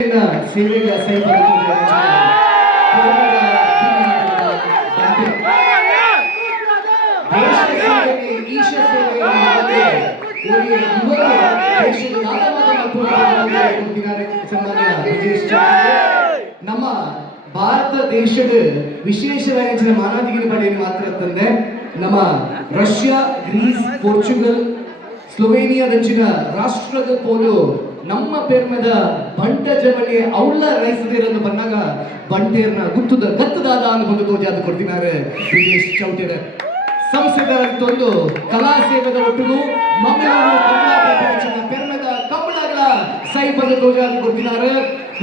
ಸೇವೆಗೆ ನಮ್ಮ ಭಾರತ ದೇಶದ ವಿಶೇಷವಾಗಿ ಮಾನವತೆಗೆ ಪಡೆಯನ್ನು ಮಾತ್ರ ತಂದೆ ನಮ್ಮ ರಷ್ಯಾ, ಗ್ರೀಸ್, ಪೋರ್ಚುಗಲ್, ಸ್ಲೋವೇನಿಯಾದಂಚಿನ ರಾಷ್ಟ್ರದ ಪೋಲು ನಮ್ಮ ಪೇರ್ಮದ ಬಂಟ ಜವಳಿ ಅವಳ ರೈಸದಿರೋದು ಬಂದಾಗ ಬಂಟೇರ್ನ ಗುತ್ತದ ಗತ್ತದಾದ ಅನ್ಕೊಂಡು ತೋಜಾದ ಕೊಡ್ತಿದ್ದಾರೆ ಬ್ರಿಜೇಶ್ ಚೌಟೇರ ಸಂಸದರಿಗೊಂದು ಕಲಾ ಸೇವೆದ ಒಟ್ಟಿಗೂ ಮಂಗಳೂರು ಪೆರ್ಮದ ಕಂಬಳಗಳ ಸೈಪದ ತೋಜಾದ ಕೊಡ್ತಿದ್ದಾರೆ.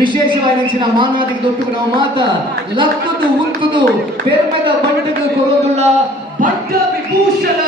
ವಿಶೇಷವಾಗಿ ನೆಂಚಿನ ಮಾನವತೆಗೆ ದೊಟ್ಟಿಗೂ ನಾವು ಮಾತ ಲಕ್ಕದು ಉಲ್ಕುದು ಪೆರ್ಮದ ಬಂಟದ ಕೊರೋದುಳ್ಳ ಬಂಟ ವಿಭೂಷಣ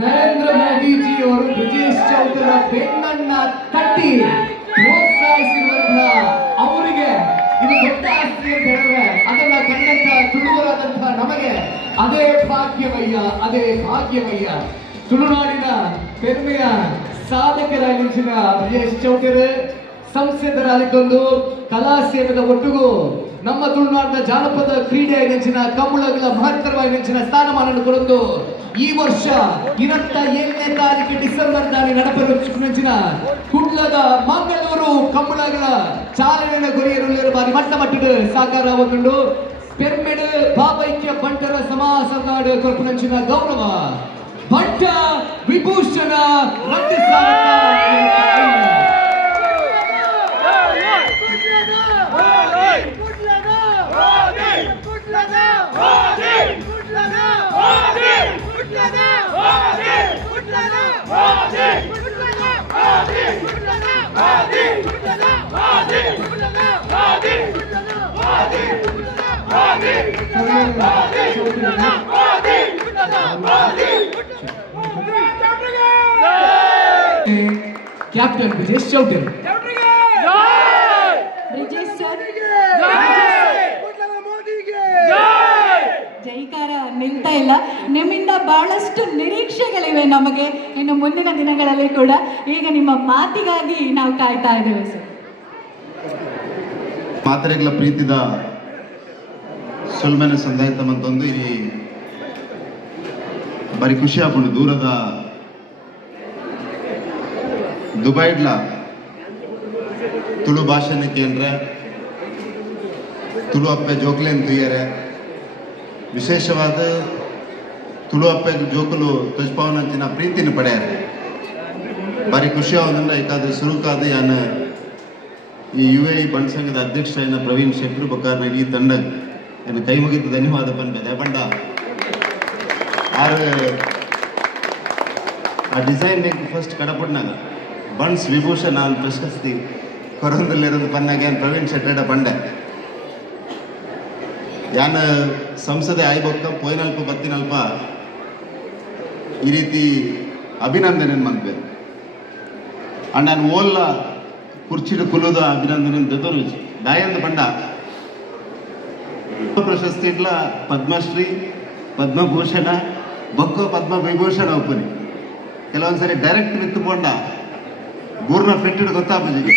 ನರೇಂದ್ರ ಮೋದಿಜಿ ಅವರು ಬ್ರಿಜೇಶ್ ಚೌಟರ ಬೆನ್ನನ್ನ ತಟ್ಟಿ ಪ್ರೋತ್ಸಾಹಿಸಿರುವಂತಹ ಅವರಿಗೆ ಇದು ದೊಡ್ಡ ಆಸ್ತಿ ಅಂತ ಹೇಳಿದ್ರೆ ಅದನ್ನ ಕಂಡಂತ ತುಳುವರಾದಂತಹ ನಮಗೆ ಅದೇ ಭಾಗ್ಯವಯ್ಯ ತುಳುನಾಡಿನ ಪೆರ್ಮೆಯ ಸಾಧಕರಾಗಿ ನಿಂಚಿನ ಬ್ರಿಜೇಶ್ ಚೌಟರ ಸಂಸದರಾಗಿದ್ದೊಂದು ಕಲಾ ಸೇವೆದ ಒಟ್ಟಿಗೂ ನಮ್ಮ ತುಳುನಾಡಿನ ಜಾನಪದ ಕ್ರೀಡೆ ನೆಂಚಿನ ಕಂಬಳಗಳ ಮಹತ್ತರವಾಗಿ ನೆಂಚಿನ ಸ್ಥಾನಮಾನ ಕೊಡೊಂದು ಈ ವರ್ಷ 27ನೇ ತಾರೀಕು ಡಿಸೆಂಬರ್ ನಡೆಪರುಚಿನ ಕುಡ್ಲದ ಮಂಗಳೂರು ಕಂಬಳಗಳ ಚಾಲನೆ ಗುರಿಯರುಳ್ಳಿರುವ ಬಾರಿ ಮಟ್ಟ ಮಟ್ಟದ ಸಾಕಾರ ಒಂದು ಪೆರ್ಮೆಡ್ ಭಾವೈಕ್ಯ ಬಂಟರ ಸಮಾಸನಾಡು ಕೊರಪುನಂಚಿನ ಗೌರವ ಬಂಟ ವಿಭೂಷಣ ಕ್ಯಾಪ್ಟನ್ ಬ್ರಿಜೇಶ್ ಚೌಟರ್ ಜೈಕಾರ ನಿಲ್ತಾ ಇಲ್ಲ. ನಿಮ್ಮಿಂದ ಬಹಳಷ್ಟು ನಿರೀಕ್ಷೆಗಳಿವೆ ನಮಗೆ ಇನ್ನು ಮುಂದಿನ ದಿನಗಳಲ್ಲಿ ಕೂಡ. ಈಗ ನಿಮ್ಮ ಮಾತಿಗಾಗಿ ನಾವು ಕಾಯ್ತಾ ಇದ್ದೇವೆ ಸರ್. ಮಾತ್ರೆಗಳ ಪ್ರೀತಿದ ಸುಲ್ಮೆನ ಸಂದಾಯಿತ ಮತ್ತೊಂದು ಈ ಬಾರಿ ಖುಷಿ ಆಗ್ಬೋದು. ದೂರದ ದುಬೈಡ್ಲ ತುಳು ಭಾಷೆನ ಕೇಂದ್ರ ತುಳು ಅಪ್ಪೆ ಜೋಕ್ಲೇನ್ ತುಯ್ಯರೆ ವಿಶೇಷವಾದ ತುಳು ಅಪ್ಪೆ ಜೋಕುಲು ತುಜ್ಪಾವನಂಚಿನ ಪ್ರೀತಿನ ಪಡೆಯಾರೆ ಬಾರಿ ಖುಷಿ ಆಗೋದ್ರಿಂದ ಏಕಾದ್ರೆ ಸುರುಕಾದ ಯಾನ ಈ UAE ಬಂಡ್ ಸಂಘದ ಅಧ್ಯಕ್ಷರಾದ ಪ್ರವೀಣ್ ಶೆಟ್ರು ಬಕಾರ್ನ ಈ ತಂಡ ಏನು ಕೈ ಮುಗಿದು ಧನ್ಯವಾದ ಬಂದ ಬಂಡ ಆ ಡಿಸೈನ್ ಫಸ್ಟ್ ಕಡಪಡ್ನಾಗ ಬಣ್ಸ್ ವಿಭೂಷಣ ಅಂತ ಪ್ರಶಸ್ತಿ ಕೊರೊಂದಲ್ಲಿರೋದು ಪನ್ನಾಗ ಪ್ರವೀಣ್ ಶೆಟ್ಟಡ ಬಂಡೆ ಯಾನ ಸಂಸದೆ ಆಯ್ಬಕ್ಕ ಪೋಯ್ನಲ್ಪ ಬತ್ತಿನಲ್ಪ ಈ ರೀತಿ ಅಭಿನಂದನೆ ಮಂದ್ಬೆ ಅಂಡ್ ನಾನು ಓಲ್ಲ ಕುರ್ಚಿಡು ಕುಲುದ ಅಭಿನಂದನೆ ದೊರೆ ದಾಯಂದ ಬಂಡ ಪ್ರಶಸ್ತಿ ಇಡ್ಲ ಪದ್ಮಶ್ರೀ ಪದ್ಮಭೂಷಣ ಬೊಕ್ಕ ಪದ್ಮ ವಿಭೂಷಣ ಒಪ್ಪನಿ ಕೆಲವೊಂದ್ಸರಿ ಡೈರೆಕ್ಟ್ ನಿಂತುಕೊಂಡ ಗೂರ್ನ ಪೆಟ್ಟಿಡು ಗೊತ್ತಾಗ್ಬಿಟ್ಟಿದೆ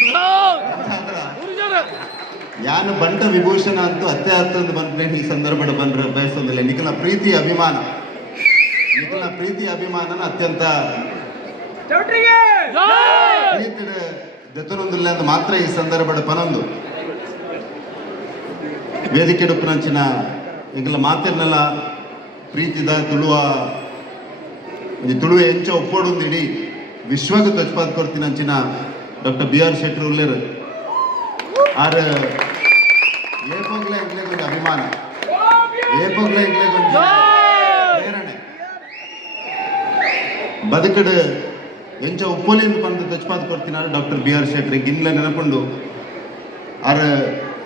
ಯಾನು ಬಂಟ ವಿಭೂಷಣ ಅಂತೂ ಅತ್ಯಂತ ಬಂದ್ರೆ ಈ ಸಂದರ್ಭ ಬಂದ್ರೆ ಬಯಸೋದಿಲ್ಲ. ನಿಖಲ ಪ್ರೀತಿ ಅಭಿಮಾನನ ಅತ್ಯಂತ ದೆತ್ತನೊಂದಿಲ್ಲ ಅಂತ ಮಾತ್ರ ಈ ಸಂದರ್ಭದ ಪನೊಂದು ವೇದಿಕೆ ಡುಪ್ಪುನಂಚಿನ ಈಗಲ ಮಾತಿರ್ನೆಲ್ಲ ಪ್ರೀತಿದ ತುಳುವೆ ಎಂಚ ಒಪ್ಪೋಡೊಂದು ಇಡೀ ವಿಶ್ವಕ್ಕೆ ತಜ್ಪಾದ್ ಕೊಡ್ತೀನಂಚಿನ ಡಾಕ್ಟರ್ BR ಶೆಟ್ರು ಉಲ್ಲೇರು ಆರು ಏಪೋಗ್ಲೇ ಇಂಗ್ಲೇಗೊಂದು ಅಭಿಮಾನ ಏಪೋಗ್ಲೇ ಇಂಗ್ಲೇಗೊಂದು ಪ್ರೇರಣೆ ಬದುಕಡು ಎಂಚ ಉಪ್ಪೋಲಿಂದ ಬಂದು ತಜ್ಪಾದ್ ಕೊಡ್ತೀನಾರು ಡಾಕ್ಟರ್ BR ಶೆಟ್ರಿ ಗಿನ್ಲ ನೆನಪುಂಡು ಆರು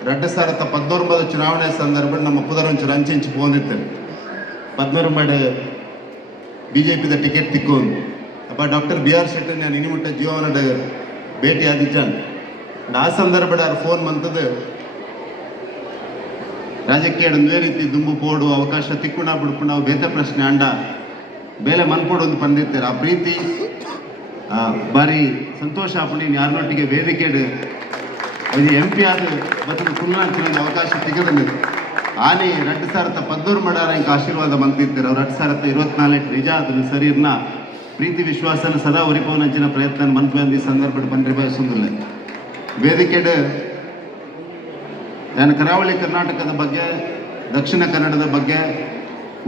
2019 ಚುನಾವಣೆ ಸಂದರ್ಭ ನಮ್ಮ ಪುದರ್ ಒಂಚೂರು ಅಂಚೆ ಪೋಂದಿರ್ತೇನೆ 14 BJP ಟಿಕೆಟ್ ತಿಕ್ಕೊಂಡು ಅಪ್ಪ ಡಾಕ್ಟರ್ BR ಶೆಟ್ಟಿ ನಾನು ಇನಿಮುಟ್ಟ ಜೀವನದ ಭೇಟಿ ಆದಿದ್ದಾನೆ ಆ ಸಂದರ್ಭದ ಫೋನ್ ಬಂತದ್ದು ರಾಜಕೀಯ ಒಂದೇ ರೀತಿ ದುಂಬು ಪೋಡು ಅವಕಾಶ ತಿಕ್ಕುಣ ಬಿಡ್ಕೊಂಡು ನಾವು ಬೇತೆ ಪ್ರಶ್ನೆ ಅಂಡ ಬೇಲೆ ಮನ್ಪೋಡು ಒಂದು ಬಂದಿರ್ತಾರೆ ಆ ಪ್ರೀತಿ ಬಾರಿ ಸಂತೋಷ ಆಪಣಿ ಯಾರನೊಟ್ಟಿಗೆ ವೇದಿಕೆಡು ಇದು MP ಆದ ಬದಲು ಕುಲ್ಲಾಂಚಿನ ಅವಕಾಶ ತೆಗೆದು ಆನೆ 2013 ಮಾಡಾರ ಇಂಕ ಆಶೀರ್ವಾದ ಮಂತಿರ್ತಾರೆ ಅವ್ರು 2024 ನಿಜ ಅದನ್ನು ಸರಿಯನ್ನ ಪ್ರೀತಿ ವಿಶ್ವಾಸನ ಸದಾ ಒರಿಪವನಂಚಿನ ಪ್ರಯತ್ನ ಮನ್ಪಂದಿ ಸಂದರ್ಭ ಬಂದ್ರೆ ಬಯಸುವುದಿಲ್ಲ ವೇದಿಕೆಡು ನಾನು ಕರಾವಳಿ ಕರ್ನಾಟಕದ ಬಗ್ಗೆ ದಕ್ಷಿಣ ಕನ್ನಡದ ಬಗ್ಗೆ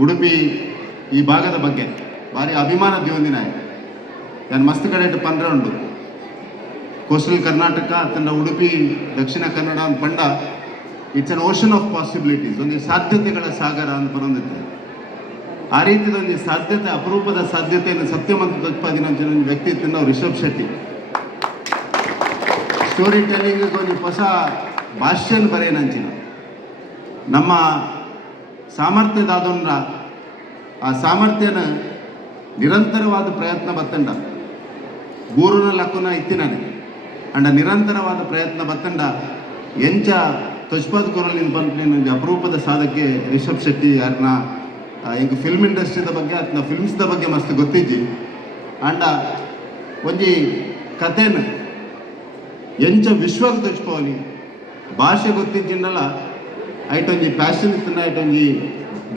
ಉಡುಪಿ ಈ ಭಾಗದ ಬಗ್ಗೆ ಭಾರಿ ಅಭಿಮಾನ ದಿವಂದಿನ ನಾನು ಮಸ್ತ್ ಕಡೆ ಪಂದ್ರೆ ಉಂಟು ಕೋಸ್ಟಲ್ ಕರ್ನಾಟಕ ತನ್ನ ಉಡುಪಿ ದಕ್ಷಿಣ ಕನ್ನಡ ಅಂತ ಪಂಡ it's an ocean of possibilities ಒಂದು ಸಾಧ್ಯತೆಗಳ ಸಾಗರ ಅಂತ ಬರೋದಿತ್ತು ಆ ರೀತಿಯ ಒಂದು ಸಾಧ್ಯತೆ ಅಪರೂಪದ ಸಾಧ್ಯತೆಯನ್ನು ಸತ್ಯವಂತ ಉತ್ಪಾದನೆ ಒಂದು ವ್ಯಕ್ತಿತ್ವ ರಿಷಬ್ ಶೆಟ್ಟಿ ಸ್ಟೋರಿ ಟೆಲ್ಲಿಂಗ್ ಒಂದು ಹೊಸ ಭಾಷ್ಯನ ಬರೆಯನಂಚಿನ ನಮ್ಮ ಸಾಮರ್ಥ್ಯದಾದೊಂದ್ರ ಆ ಸಾಮರ್ಥ್ಯನ ನಿರಂತರವಾದ ಪ್ರಯತ್ನ ಬತ್ತಂಡ ಗೂರುನ ಲಕ್ಕುನ ಇತ್ತಿನಾನೆ ಅಂಡ ನಿರಂತರವಾದ ಪ್ರಯತ್ನ ಬತ್ತಂಡ ಎಂಚ ತೊಜ್ಪಾದ್ ಕೊರಲಿನ ಬಂದು ಅಪರೂಪದ ಸಾಧಕ್ಕೆ ರಿಷಬ್ ಶೆಟ್ಟಿ ಯಾರನ್ನ ಈಗ ಫಿಲ್ಮ್ ಇಂಡಸ್ಟ್ರಿದ ಬಗ್ಗೆ ಅಥವಾ ಫಿಲ್ಮ್ಸ್ದ ಬಗ್ಗೆ ಮಸ್ತ್ ಗೊತ್ತಿಜ್ಜಿ ಅಂಡ ಒಂಜಿ ಕಥೆನ ಎಂಚ ವಿಶ್ವಕ್ಕೆ ತೊಜ್ಪವನಿ ಭಾಷೆ ಗೊತ್ತಿಜ್ಜಿಂಡಲ್ಲ ಐಟೊಂಜಿ ಪ್ಯಾಷನ್ ಇತ್ತಂಡ ಐಟೊಂಜಿ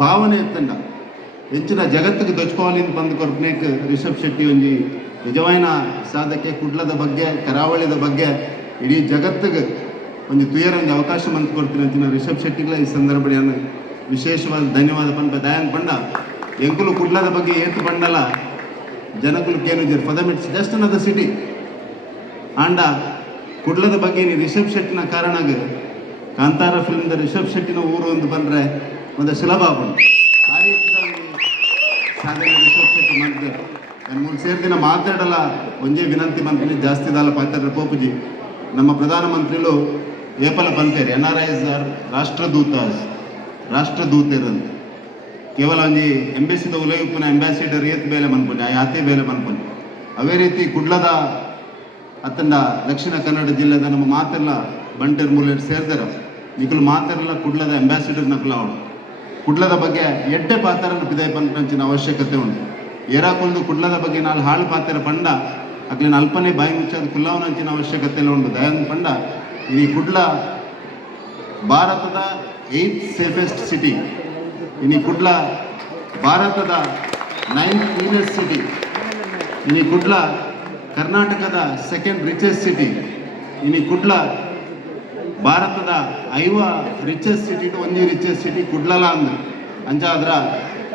ಭಾವನೆ ಇತ್ತಂಡ ಹೆಚ್ಚಿನ ಜಗತ್ತಿಗೆ ದೊಚ್ಕೋಲಿಂದ ಬಂದು ಕೊರ್ಪನೇಕ್ ರಿಷಬ್ ಶೆಟ್ಟಿ ಒಂಜಿ ನಿಜವಾಯಿನ ಸಾಧಕ್ಕೆ ಕುಡ್ಲದ ಬಗ್ಗೆ ಕರಾವಳಿದ ಬಗ್ಗೆ ಇಡೀ ಜಗತ್ತಿಗೆ ಒಂದು ತುಯರ ಒಂದು ಅವಕಾಶ ಮಂತ್ ಕೊಡ್ತೀನಿ ಅಂತಿನ ರಿಷಬ್ ಶೆಟ್ಟಿಗಳ ಈ ಸಂದರ್ಭದಲ್ಲಿ ವಿಶೇಷವಾದ ಧನ್ಯವಾದ ಪಂಡ ದಯಾನ್ ಪಂಡ ಎಂಕುಲು ಕುಡ್ಲದ ಬಗ್ಗೆ ಏತು ಪಂಡಲ ಜನಕುಲು ಕೇನು ಜರ್ for them it's just another city ಆಂಡ ಕುಡ್ಲದ ಬಗ್ಗೆ ನೀ ರಿಷಬ್ ಶೆಟ್ಟಿನ ಕಾರಣಗ ಕಾಂತಾರ ಫಿಲ್ಮ್ದ ರಿಷಬ್ ಶೆಟ್ಟಿನ ಊರು ಅಂತ ಬಂದರೆ ಒಂದು ಸುಲಭ ಬಂದು ಆ ರೀತಿ ಸಾಧನೆ ರಿಷಬ್ ಶೆಟ್ಟಿ ಮಾಡಿದೆ ನಾನು ಮೂರು ಸೇರ್ದಿನ ಮಾತಾಡಲ್ಲ ಒಂದೇ ವಿನಂತಿ ಮಂತ್ರಿ ಜಾಸ್ತಿ ದಾಲ ಪಾತ್ರ ಪೋಪುಜಿ ನಮ್ಮ ಪ್ರಧಾನಮಂತ್ರಿಗಳು ಏಪಲ ಬಂತೇರಿ NRIs ಆರ್ ರಾಷ್ಟ್ರದೂತರಂತ ಕೇವಲ ಒಂಜಿ ಎಂಬೆಸಿದ ಉಲಯುಪ್ಪನ ಅಂಬಾಸಿಡರ್ ಏತ್ ಬೇಲೆ ಮನ್ಪುಂಡು ಆ ಯಾತೆ ಬೇಲೆ ಮನ್ಪುಂಡು ಅವೇ ರೀತಿ ಕುಡ್ಲದ ಅತ್ತಂಡ ದಕ್ಷಿಣ ಕನ್ನಡ ಜಿಲ್ಲೆದ ನಮ್ಮ ಮಾತೆಲ್ಲ ಬಂಟೇರ್ ಮೂಲೆಟ್ ಸೇರ್ದಾರ ನಿಖಲು ಮಾತೆಲ್ಲ ಕುಡ್ಲದ ಅಂಬಾಸಿಡರ್ ನಕಲ ಅವಳು ಕುಡ್ಲದ ಬಗ್ಗೆ ಎಡ್ಡೆ ಪಾತ್ರನ ಪಿದಾಯ ಪಂಚಿನ ಅವಶ್ಯಕತೆ ಉಂಟು ಏರಾಕೊಂದು ಕುಡ್ಲದ ಬಗ್ಗೆ ನಾಲ್ ಹಾಳು ಪಾತ್ರ ಪಂಡ ಅಕ್ಲಿನ ಅಲ್ಪನೆ ಬಾಯಿ ಮುಚ್ಚಾದ ಕುಲ್ಲವನಂಚಿನ ಅವಶ್ಯಕತೆ ಉಂಟು ದಯಾನ್ ಪಂಡ ಈ ಕುಡ್ಲ ಭಾರತದ 8th ಸೇಫೆಸ್ಟ್ ಸಿಟಿ ಇನಿ ಕುಡ್ಲ ಭಾರತದ 9th ಕ್ಲೀನೆಸ್ಟ್ ಸಿಟಿ ಇನಿ ಕುಡ್ಲ ಕರ್ನಾಟಕದ 2nd ರಿಚೆಸ್ಟ್ ಸಿಟಿ ಇನಿ ಕುಡ್ಲ ಭಾರತದ 5 ರಿಚೆಸ್ಟ್ ಸಿಟಿ ಒಂಜಿ ರಿಚೆಸ್ಟ್ ಸಿಟಿ ಕುಡ್ಲಲ ಅಂದ್ ಅಂಚಾದ್ರ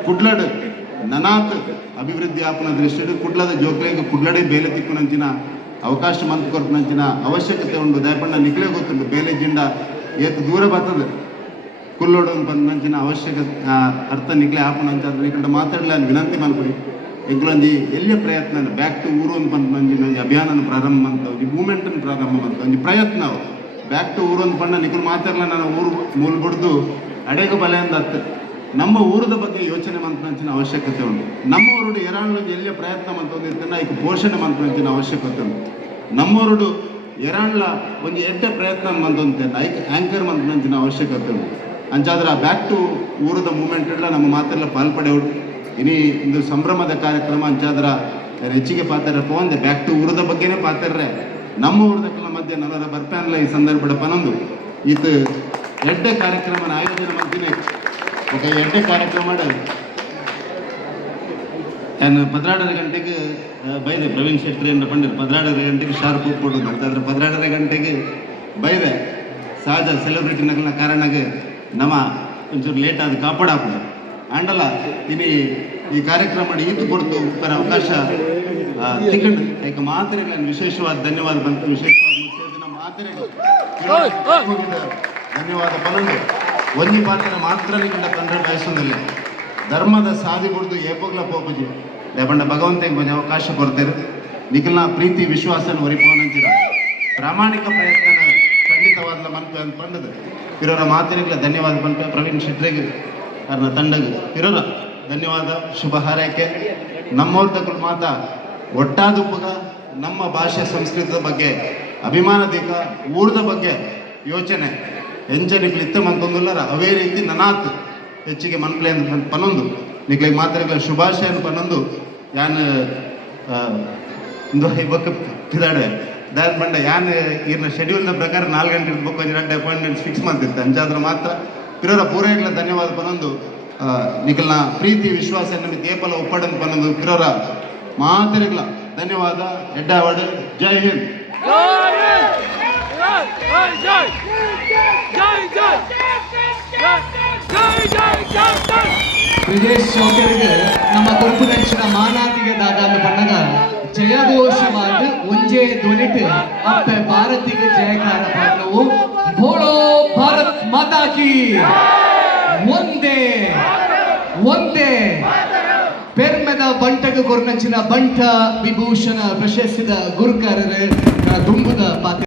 ಕುಡ್ಲಡ್ ನನಾತ್ ಅಭಿವೃದ್ಧಿ ಆಪನ ದೃಷ್ಟಿಡ್ ಕುಡ್ಲದ ಜೋಕ್ಲೆಗೆ ಕುಡ್ಲಡೆ ಬೇಲೆ ತಿಕ್ಕುನಂಚಿನ ಅವಕಾಶ ಮಂತ್ ಕೊರ್ಪನಂಚಿನ ಅವಶ್ಯಕತೆ ಉಂಟು ದಯಪಂಡ ನಿಕ್ಲೆ ಗೊತ್ತುಂಟು ಬೇಲೆ ಜಿಂಡ ಏತ್ ದೂರ ಬರ್ತದೆ ಕುಲ್ಲೋಡು ಬಂದಂಚಿನ ಅವಶ್ಯಕತೆ ಅರ್ಥ ನಿಕ್ಲೆ ಆಪನಂಚಾದ್ರೆ ನಿಕಲ್ಡ ಮಾತಾಡಲ ವಿನಂತಿ ಮನ್ಪುರಿ ಎಂಕ್ಲೊಂಜಿ ಎಲ್ಲಿಯ ಪ್ರಯತ್ನ ಬ್ಯಾಕ್ ಟು ಊರು ಅಂತ ಬಂದು ಅಭಿಯಾನ ಪ್ರಾರಂಭ ಅಂತ ಒಂಜಿ ಮೂಮೆಂಟ್ ಪ್ರಾರಂಭ ಅಂತ ಒಂಜಿ ಪ್ರಯತ್ನ ಬ್ಯಾಕ್ ಟು ಊರು ಅಂತ ಬಂದ ನಿಖಲ್ ಮಾತಾಡಲ ನಾನು ಊರು ಮೂಲ ಬಿಡ್ದು ಅಡೆಗ ಬಲೆಯಿಂದ ನಮ್ಮ ಊರದ ಬಗ್ಗೆ ಯೋಚನೆ ಮಂತ್ರಂಚಿನ ಅವಶ್ಯಕತೆ ಉಂಟು ನಮ್ಮವರುಡು ಎರಾಣ್ಲೊಂದು ಎಲ್ಲಿಯ ಪ್ರಯತ್ನ ಮಂತೊಂದಿರ್ತಂಡ ಈಗ ಪೋಷಣೆ ಮಂತ್ರಂಚಿನ ಅವಶ್ಯಕತೆ ಉಂಟು ನಮ್ಮವರುಡು ಎರಾಣ್ಲ ಒಂದು ಎಡ್ಡೆ ಪ್ರಯತ್ನ ಮಂತೊಂದ ಐಕ್ ಆಂಕರ್ ಮಂತ್ರಂಚಿನ ಅವಶ್ಯಕತೆ ಉಂಟು ಅಂಚಾದ್ರೆ ಆ ಬ್ಯಾಕ್ ಟು ಊರದ ಮೂಮೆಂಟ್ ಎಲ್ಲ ನಮ್ಮ ಮಾತೆಲ್ಲ ಪಾಲ್ಪಡೆಯುಡು ಇನಿ ಇಂದು ಸಂಭ್ರಮದ ಕಾರ್ಯಕ್ರಮ ಅಂಚಾದ್ರ ಹೆಚ್ಚಿಗೆ ಪಾತ್ರ ಪೋಂದೆ ಬ್ಯಾಕ್ ಟು ಊರದ ಬಗ್ಗೆನೇ ಪಾತ್ರರೆ ನಮ್ಮ ಊರದಕ್ಕೆಲ್ಲ ಮಧ್ಯೆ ನನ್ನರ ಬರ್ಪೇನಲ್ಲ ಈ ಸಂದರ್ಭದ ಪನೊಂದು ಈತ ಎಡ್ಡೆ ಕಾರ್ಯಕ್ರಮನ ಆಯೋಜನೆ ಮಾಡ್ತೀನಿ ఒక ಎಂಟೆ ಕಾರ್ಯಕ್ರಮ ನಾನು 12 ಗಂಟೆಗೆ ಬೈದೆ ಪ್ರವೀಣ್ ಶೆಟ್ಟಿ ಅಂತ ಪಂಡಿರು 12 ಗಂಟೆಗೆ ಶಾರ್ಪ್ ಕೊಡೋದು ಅಂತಂದ್ರೆ 12 ಗಂಟೆಗೆ ಬೈದೆ ಸಹಜ ಸೆಲೆಬ್ರಿಟಿ ನಗಲ ಕಾರಣಗೆ ನಮ್ಮ ಒಂಚೂರು ಲೇಟ್ ಆದ ಕಾಪಾಡಾಪುದು ಆಂಡಲ್ಲ ಇನಿ ಈ ಕಾರ್ಯಕ್ರಮ ಈತು ಕೊಡ್ತು ಉತ್ತರ ಅವಕಾಶ ತಿಕ್ಕಂಡು ಯಾಕೆ ಮಾತ್ರೆಗೆ ವಿಶೇಷವಾದ ಧನ್ಯವಾದ ಬಂತು ವಿಶೇಷವಾದ ನಮ್ಮ ಮಾತ್ರೆಗಳು ಧನ್ಯವಾದ ಪನಂದು ಒಂಜಿ ಪಾತ್ರ ಮಾತ್ರ ನಿಂದ ತಂದ್ರೆ ಬಯಸೋದಿಲ್ಲ ಧರ್ಮದ ಸಾಧಿ ಬಿಡ್ದು ಏಪೋಗ್ಲ ಪೋಪುಜಿ ಲೇಪಂಡ ಭಗವಂತಗೆ ಕೊಂಚ ಅವಕಾಶ ಕೊಡ್ತೇವೆ ನಿಖಲ್ನ ಪ್ರೀತಿ ವಿಶ್ವಾಸನ ಒರಿಪವನಂಚಿರ ಪ್ರಾಮಾಣಿಕ ಪ್ರಯತ್ನ ಖಂಡಿತವಾದ ಮನ್ಪೆ ಅಂತ ಪಂಡದು ಪಿರೋರ ಮಾತಿರಿಗಳ ಧನ್ಯವಾದ ಪಂಪೆ ಪ್ರವೀಣ್ ಶೆಟ್ರಿಗೆ ಅವ್ರನ್ನ ತಂಡಗೆ ಪಿರೋರ ಧನ್ಯವಾದ ಶುಭ ಹಾರೈಕೆ ನಮ್ಮವ್ರದಕ್ಕೂ ಮಾತಾ ಒಟ್ಟಾದುಪ್ಪಗ ನಮ್ಮ ಭಾಷೆ ಸಂಸ್ಕೃತದ ಬಗ್ಗೆ ಅಭಿಮಾನದೀಕ ಊರದ ಬಗ್ಗೆ ಯೋಚನೆ ಎಂಚನಿಗಳು ಇತ್ತ ಮಂತೊಂದುಲ್ಲರ ಅವೇ ರೀತಿ ನನಾತ್ ಹೆಚ್ಚಿಗೆ ಮನ್ಪ್ಲೆ ಅಂತ ಪನ್ನೊಂದು ನಿಕ್ಲಿಗೆ ಮಾತ್ರ ಶುಭಾಶಯ ಪನ್ನೊಂದು ಯಾನ್ ಒಂದು ಇವಾಗ ಪಿದಾಡೆ ದಾನ್ ಬಂಡ ಯಾನ್ ಇರ್ನ ಶೆಡ್ಯೂಲ್ನ ಪ್ರಕಾರ 4 ಗಂಟೆ ಇರ್ಬೇಕು ಒಂದು 2 ಅಪಾಯಿಂಟ್ಮೆಂಟ್ ಫಿಕ್ಸ್ ಮಾಡ್ತಿರ್ತೆ ಅಂಚಾದ್ರೆ ಮಾತ್ರ ಪಿರೋರ ಪೂರೈಗಳ ಧನ್ಯವಾದ ಪನ್ನೊಂದು ನಿಖಲ್ನ ಪ್ರೀತಿ ವಿಶ್ವಾಸ ನಮಗೆ ದೇಪಲ ಒಪ್ಪಡಂತ ಪನ್ನೊಂದು ಪಿರೋರ ಮಾತಿರಿಗಳ ಧನ್ಯವಾದ ಎಡ್ಡಾವಾಡು ಜೈ ಹಿಂದ್ ಬ್ರಿಜೇಶ್ ಚೌಕರಿಗೆ ನಮ್ಮ ಕೊರಪು ನೆಚ್ಚಿನ ಮಾನಾತಿಗೆ ದಾದ ಪಣ್ಣಗ ಜಯಘೋಷವಾದ ಒಂಜೇ ಧ್ವನಿಟ್ ಅಪ್ಪೆ ಭಾರತಿಗೆ ಜಯಕಾರ ಪಾತ್ರವು ಬೋಳೋ ಭಾರತ್ ಮಾತಾ ಕಿ ಒಂದೇ ಒಂದೇ ಪೆರ್ಮೆದ ಬಂಟಗ ಕೊರ್ನಚ್ಚಿನ ಬಂಟ ವಿಭೂಷಣ ಪ್ರಶಸ್ತಿದ ಗುರುಕಾರರು ದುಂಬುದ ಪಾತ್ರ